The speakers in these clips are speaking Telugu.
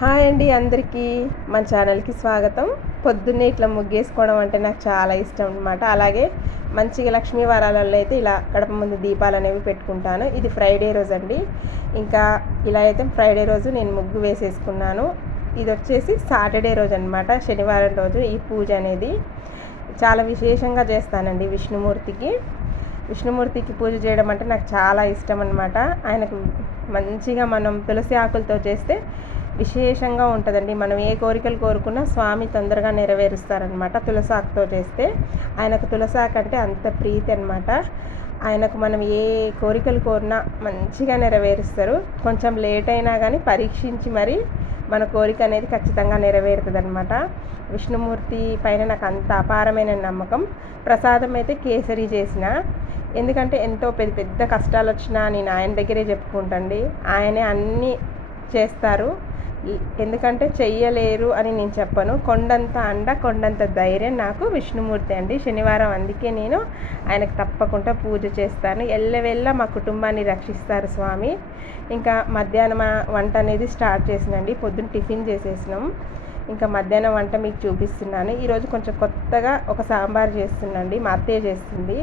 హాయ్ అండి అందరికీ. మన ఛానల్కి స్వాగతం. పొద్దున్నే ఇట్లా ముగ్గేసుకోవడం అంటే నాకు చాలా ఇష్టం అనమాట అలాగే మంచిగా లక్ష్మీ వారాలలో అయితే ఇలా గడప ముందు దీపాలు అనేవి పెట్టుకుంటాను. ఇది ఫ్రైడే రోజు అండి. ఇంకా ఇలా అయితే ఫ్రైడే రోజు నేను ముగ్గు వేసేసుకున్నాను. ఇది వచ్చేసి సాటర్డే రోజు అనమాట శనివారం రోజు ఈ పూజ అనేది. చాలా విశేషంగా చేస్తానండి విష్ణుమూర్తికి. విష్ణుమూర్తికి పూజ చేయడం అంటే నాకు చాలా ఇష్టం అనమాట ఆయనకు మంచిగా మనం తులసి ఆకులతో చేస్తే విశేషంగా ఉంటుందండి. మనం ఏ కోరికలు కోరుకున్నా స్వామి తొందరగా నెరవేరుస్తారనమాట. తులసాకుతో చేస్తే. ఆయనకు తులసాకు అంటే అంత ప్రీతి అనమాట ఆయనకు మనం ఏ కోరికలు కోరినా మంచిగా నెరవేరుస్తారు. కొంచెం లేట్ అయినా కానీ పరీక్షించి మరి మన కోరిక అనేది ఖచ్చితంగా నెరవేరుతుంది అనమాట విష్ణుమూర్తి పైన నాకు అంత అపారమైన నమ్మకం. ప్రసాదం అయితే కేసరి చేసిన. ఎందుకంటే ఎంతో పెద్ద పెద్ద కష్టాలు వచ్చినా నేను ఆయన దగ్గరే చెప్పుకుంటండి. ఆయనే అన్నీ చేస్తారు. ఎందుకంటే చెయ్యలేరు అని నేను చెప్పను. కొండంత అండ కొండంత ధైర్యం నాకు విష్ణుమూర్తి అండి. శనివారం అందుకే నేను ఆయనకు తప్పకుండా పూజ చేస్తాను. ఎల్లవెల్ల మా కుటుంబాన్ని రక్షిస్తారు స్వామి. ఇంకా మధ్యాహ్నం వంట అనేది స్టార్ట్ చేసినండి. పొద్దున్న టిఫిన్ చేసేసినాం. ఇంకా మధ్యాహ్నం వంట మీకు చూపిస్తున్నాను. ఈరోజు కొంచెం కొత్తగా ఒక సాంబార్ చేస్తుందండి మా అత్తయ్య చేస్తుంది.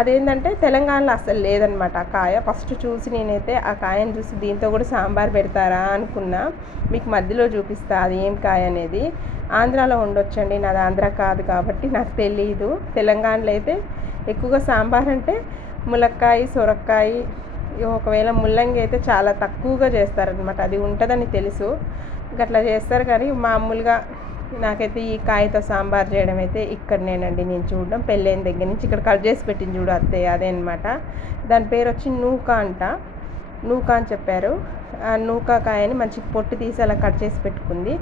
అదేంటంటే తెలంగాణలో అసలు లేదనమాట ఆ కాయ. ఫస్ట్ చూసి నేనైతే ఆ కాయను చూసి దీంతో కూడా సాంబార్ పెడతారా అనుకున్నా. మీకు మధ్యలో చూపిస్తా అది ఏం కాయ అనేది. ఆంధ్రాలో ఉండొచ్చండి నాది ఆంధ్ర కాదు కాబట్టి నాకు తెలియదు తెలంగాణలో అయితే ఎక్కువగా సాంబార్ అంటే ములక్కాయ సొరకాయ ఒకవేళ ముల్లంగి అయితే చాలా తక్కువగా చేస్తారనమాట. అది ఉంటుందని తెలుసు. అట్లా చేస్తారు కానీ మామూలుగా నాకైతే ఈ కాయతో సాంబార్ చేయడం అయితే ఇక్కడనేనండి నేను చూడడం. పెళ్ళైన దగ్గర నుంచి ఇక్కడ కట్ చేసి పెట్టింది చూడు అత్తయ్య అదే అనమాట దాని పేరు వచ్చి నూక అంట. నూక అని చెప్పారు. ఆ నూక కాయని మంచి పొట్టు తీసి అలా కట్ చేసి పెట్టుకుంది.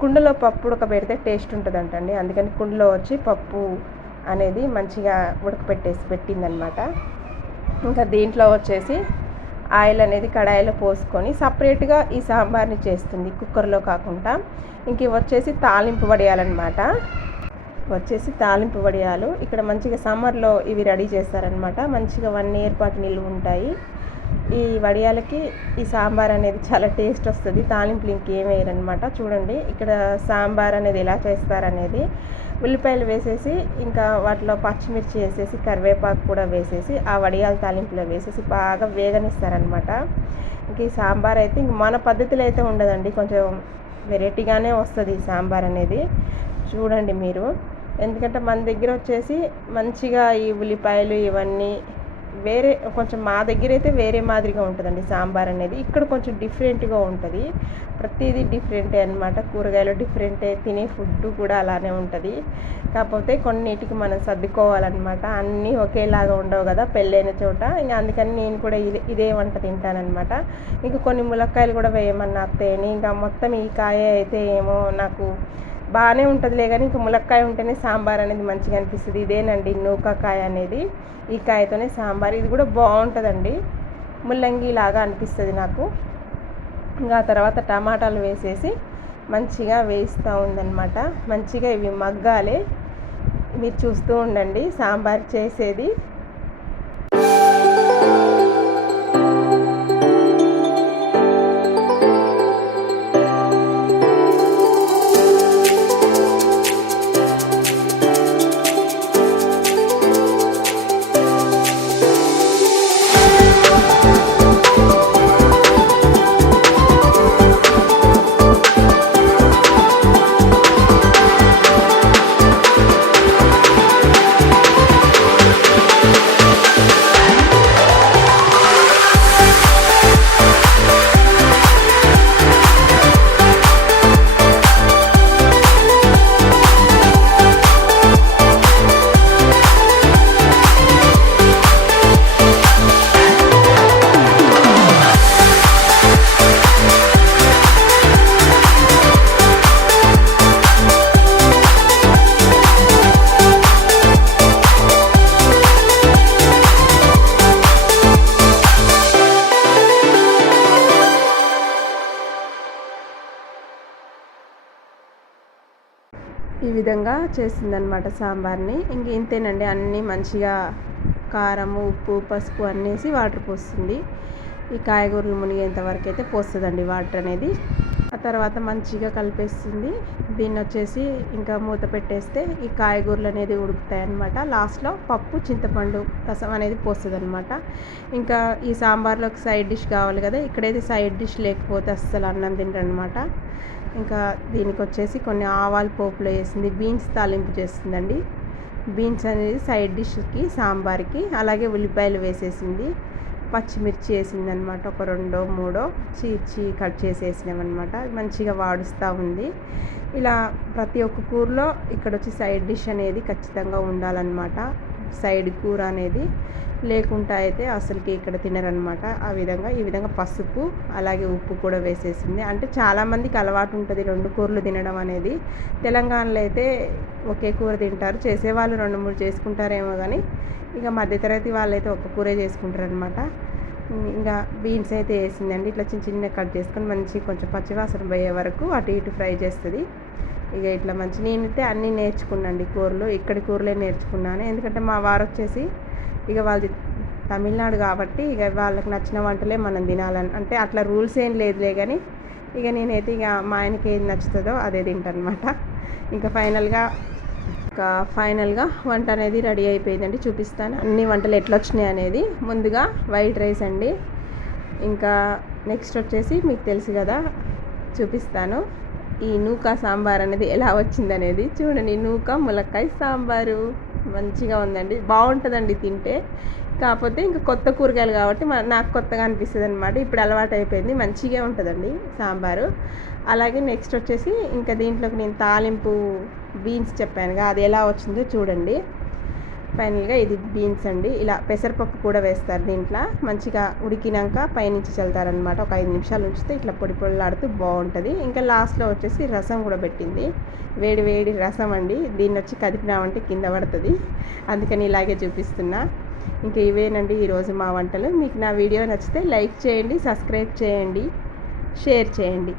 కుండలో పప్పు ఉడకబెడితే టేస్ట్ ఉంటుందంటండి. అందుకని కుండలో వచ్చి పప్పు అనేది మంచిగా ఉడకపెట్టేసి పెట్టిందనమాట ఇంకా దీంట్లో వచ్చేసి ఆయిల్ అనేది కడాయిలో పోసుకొని సపరేట్గా ఈ సాంబార్ని చేస్తుంది కుక్కర్లో కాకుండా. ఇంక వచ్చేసి తాలింపు వడియాలన్నమాట. వచ్చేసి తాలింపు వడియాలు. ఇక్కడ మంచిగా సమ్మర్లో ఇవి రెడీ చేస్తారనమాట మంచిగా వన్ ఇయర్ పాటు నిల్వ ఉంటాయి. ఈ వడియాలకి ఈ సాంబార్ అనేది చాలా టేస్ట్ వస్తుంది. తాలింపులు ఇంకేం వేయరనమాట చూడండి ఇక్కడ సాంబార్ అనేది ఎలా చేస్తారనేది. ఉల్లిపాయలు వేసేసి ఇంకా వాటిలో పచ్చిమిర్చి వేసేసి కరివేపాకు కూడా వేసేసి ఆ వడియాల తాలింపులో వేసేసి బాగా వేగనిస్తారనమాట ఇంక ఈ సాంబార్ అయితే ఇంక మన పద్ధతిలో అయితే ఉండదండి. కొంచెం వెరైటీగానే వస్తుంది ఈ సాంబార్ అనేది. చూడండి మీరు. ఎందుకంటే మన దగ్గర వచ్చేసి మంచిగా ఈ ఉల్లిపాయలు ఇవన్నీ వేరే కొంచెం మా దగ్గర అయితే వేరే మాదిరిగా ఉంటుందండి సాంబార్ అనేది. ఇక్కడ కొంచెం డిఫరెంట్గా ఉంటుంది. ప్రతిదీ డిఫరెంటే అనమాట కూరగాయలు డిఫరెంటే తినే ఫుడ్ కూడా అలానే ఉంటుంది. కాకపోతే కొన్నిటికి మనం సర్దుకోవాలన్నమాట. అన్నీ ఒకేలాగా ఉండవు కదా పెళ్ళైన చోట. ఇంకా అందుకని నేను కూడా ఇదే ఇదే వంట తింటానమాట ఇంకా కొన్ని ములక్కాయలు కూడా వేయమన్నా అత్తయ్యని. ఇంకా మొత్తం ఈ కాయ అయితే ఏమో నాకు బాగానే ఉంటుందిలే కానీ ఇంకా ములక్కాయ ఉంటేనే సాంబార్ అనేది మంచిగా అనిపిస్తుంది. ఇదేనండి నూకాకాయ అనేది. ఈ కాయతోనే సాంబార్. ఇది కూడా బాగుంటుందండి. ముల్లంగి లాగా అనిపిస్తుంది నాకు. ఇంకా తర్వాత టమాటాలు వేసేసి మంచిగా వేస్తూ ఉందన్నమాట. మంచిగా ఇవి మగ్గాలి. మీరు చూస్తూ ఉండండి సాంబార్ చేసేది. ఈ విధంగా చేసిందనమాట సాంబార్ని. ఇంక ఇంతేనండి అన్నీ మంచిగా కారం ఉప్పు పసుపు అన్నేసి వాటర్ పోస్తుంది. ఈ కాయగూరలు మునిగేంత వరకు అయితే పోస్తుందండి వాటర్ అనేది. తర్వాత మంచిగా కలిపేస్తుంది. దీన్ని వచ్చేసి ఇంకా మూత పెట్టేస్తే ఈ కాయగూరలు అనేది ఉడుకుతాయి అనమాట లాస్ట్లో పప్పు చింతపండు రసం అనేది పోస్తుంది అనమాట ఇంకా ఈ సాంబార్లోకి సైడ్ డిష్ కావాలి కదా ఇక్కడైతే సైడ్ డిష్ లేకపోతే అస్సలు అన్నం తింటారనమాట ఇంకా దీనికి వచ్చేసి కొన్ని ఆవాలు పోపులో వేసింది బీన్స్ తాలింపు చేస్తుందండి. బీన్స్ అనేది సైడ్ డిష్కి సాంబార్కి అలాగే ఉల్లిపాయలు వేసేసింది. పచ్చిమిర్చి వేసిందనమాట. ఒక రెండో మూడో చీర్చి కట్ చేసి వేసినామన్నమాట మంచిగా వాడుస్తూ ఉంది. ఇలా ప్రతి ఒక్క కూరలో ఇక్కడ వచ్చి సైడ్ డిష్ అనేది ఖచ్చితంగా ఉండాలన్నమాట సైడ్ కూర అనేది లేకుండా అయితే అసలుకి ఇక్కడ తినరనమాట ఆ విధంగా ఈ విధంగా పసుపు అలాగే ఉప్పు కూడా వేసేసింది. అంటే చాలామందికి అలవాటు ఉంటుంది రెండు కూరలు తినడం అనేది. తెలంగాణలో అయితే ఒకే కూర తింటారు. చేసేవాళ్ళు రెండు మూడు చేసుకుంటారేమో కానీ ఇక మధ్యతరగతి వాళ్ళైతే ఒక కూరే చేసుకుంటారు అనమాట ఇంకా బీన్స్ అయితే వేసిందండి. ఇట్లా చిన్న చిన్న కట్ చేసుకొని మంచి కొంచెం పచ్చివాసన పోయే వరకు అటు ఇటు ఫ్రై చేస్తుంది. ఇక ఇట్లా మంచి నేనైతే అన్నీ నేర్చుకున్నాండి కూరలు. ఇక్కడి కూరలే నేర్చుకున్నాను. ఎందుకంటే మా వారు వచ్చేసి ఇక వాళ్ళది తమిళనాడు కాబట్టి ఇక వాళ్ళకి నచ్చిన వంటలే మనం తినాలని. అంటే అట్లా రూల్స్ ఏం లేదులే కానీ ఇక నేనైతే ఇక మా ఆయనకి ఏది నచ్చుతుందో అదే తింటానమాట ఇంకా ఫైనల్గా ఇంకా ఫైనల్గా వంట అనేది రెడీ అయిపోయిందండి. చూపిస్తాను. అన్ని వంటలు ఎట్లా వచ్చినాయి అనేది. ముందుగా వైట్ రైస్ అండి. ఇంకా నెక్స్ట్ వచ్చేసి మీకు తెలుసు కదా చూపిస్తాను. ఈ నూక సాంబార్ అనేది ఎలా వచ్చిందనేది చూడండి. నూక ములక్కాయ సాంబారు. మంచిగా ఉందండి. బాగుంటుందండి తింటే. కాకపోతే ఇంకా కొత్త కూరగాయలు కాబట్టి నాకు కొత్తగా అనిపిస్తుంది అనమాట ఇప్పుడు అలవాటు అయిపోయింది మంచిగా ఉంటుందండి సాంబారు. అలాగే నెక్స్ట్ వచ్చేసి ఇంకా దీంట్లోకి నేను తాలింపు బీన్స్ చెప్పానుగా. అది ఎలా వచ్చిందో చూడండి. ఫైనల్గా ఇది బీన్స్ అండి. ఇలా పెసరపప్పు కూడా వేస్తారు దీంట్లో. మంచిగా ఉడికినాక పైనుంచి చల్తారనమాట ఒక ఐదు నిమిషాలు ఉంచితే ఇట్లా పొడి పొడిలాడుతూ బాగుంటుంది. ఇంకా లాస్ట్లో వచ్చేసి రసం కూడా పెట్టింది. వేడి వేడి రసం అండి. దీన్ని వచ్చి కదిపినామంటే కింద పడుతుంది. అందుకని ఇలాగే చూపిస్తున్నా. ఇంకా ఇవేనండి ఈరోజు మా వంటలు. మీకు నా వీడియో నచ్చితే లైక్ చేయండి సబ్స్క్రైబ్ చేయండి షేర్ చేయండి.